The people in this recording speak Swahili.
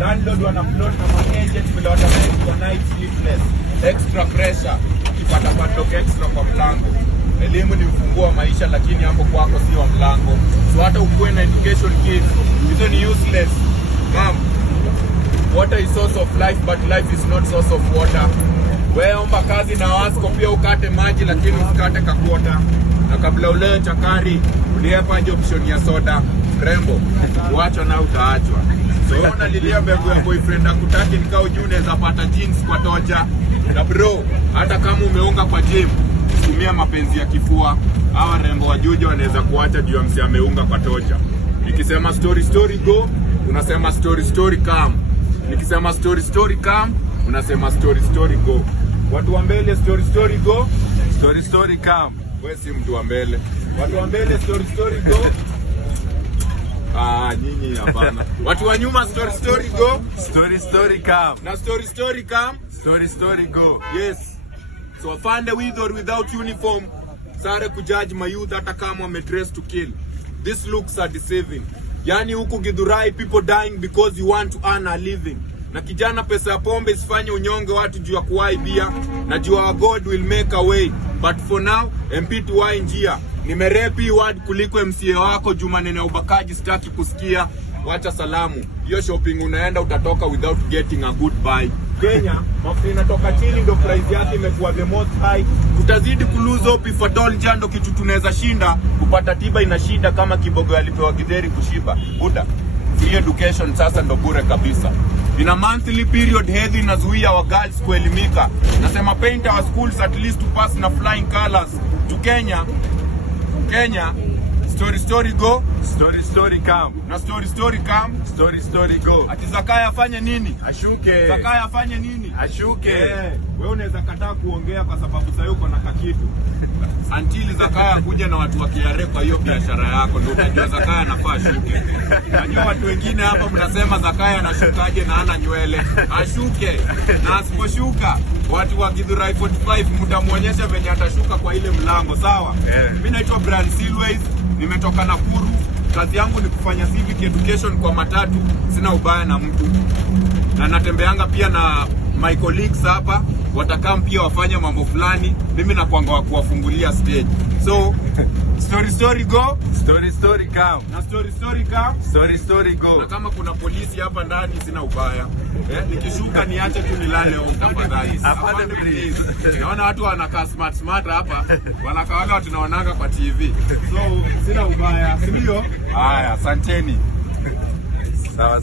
landlord wanaplot na ma-agent vile watamake kwa night sleepless, extra pressure, ukipata padlock extra kwa mlango. Elimu ni ufunguo wa maisha, lakini hapo kwako sio mlango. So hata ukuwe na education kids, hizo ni useless. Mom, water is source of life, but life is not source of water. Wewe omba kazi na wasko pia ukate maji, lakini usikate kakuota. Na kabla ulewe chakari, uliepa option ya soda. Rembo, uachwa na utaachwa. So unalilia mbegu ya boyfriend akutaki nikao juu unaweza pata jeans kwa toja. Na bro, hata kama umeunga kwa gym, tumia mapenzi ya kifua. Hawa rembo wa Juja wanaweza kuacha juu ya msi ameunga kwa toja. Nikisema story go, unasema story come. Nikisema story come, unasema story go. Watu wa mbele story go, story come. Wewe si mtu wa mbele. Watu wa mbele story go. Nyinyi hapana. Watu wa nyuma story go, story come. Na story come, story go. Yes. So afande with or without uniform, sare kujudge my youth hata kama wamedress to kill. These looks are deceiving. Yani huku Githurai people dying because you want to earn a living. Na kijana pesa ya pombe isifanye unyonge watu juu ya kuwaibia. Na juu ya God will make a way. But for now, MP tuwai njia. Nimerepi word kuliko MCA wako juu maneno ya ubakaji sitaki kusikia. Wacha salamu. Hiyo shopping unaenda utatoka without getting a good buy. Kenya, mafuta inatoka chini ndo price yake imekuwa the most high. Tutazidi kulose hope if at all jando kitu tunaweza shinda. Kupata tiba ina shida kama Kibogo alipewa Githeri kushiba. Buda, free education sasa ndo bure kabisa. In a monthly period hedhi inazuia wa girls kuelimika. Nasema paint our schools at least to pass na flying colors. To Kenya, story go, story come. Na story come, story go. Ati Zakaya afanye nini? Ashuke. Zakaya afanye nini? Ashuke. Wewe unaweza kataa kuongea kwa sababu sasa uko na kakitu. Until Zakaya kuja na watu wa KRA kwa hiyo biashara yako ndio unajua Zakaya anafaa ashuke. Najua watu wengine hapa mnasema Zakaya anashukaje na hana nywele. Ashuke. Na asiposhuka watu wa Githurai 45 mtamuonyesha venye atashuka kwa ile mlango, sawa? Mimi naitwa Brian Silways, nimetoka Nakuru. Kazi yangu ni kufanya civic education kwa matatu, sina ubaya na mtu. Na natembeanga pia na my colleagues hapa, watakam pia wafanya mambo fulani, mimi nakuanga wa kuwafungulia stage. So, story go, story come. Na story come, story go. Na kama kuna polisi hapa ndani sina ubaya. Nikishuka niache tu nilale huko tafadhali. Please. Naona watu wanakaa smart hapa, wanakaa wale watu tunaonanga kwa TV. So, sina ubaya. Sio? Haya, asanteni. Sawa.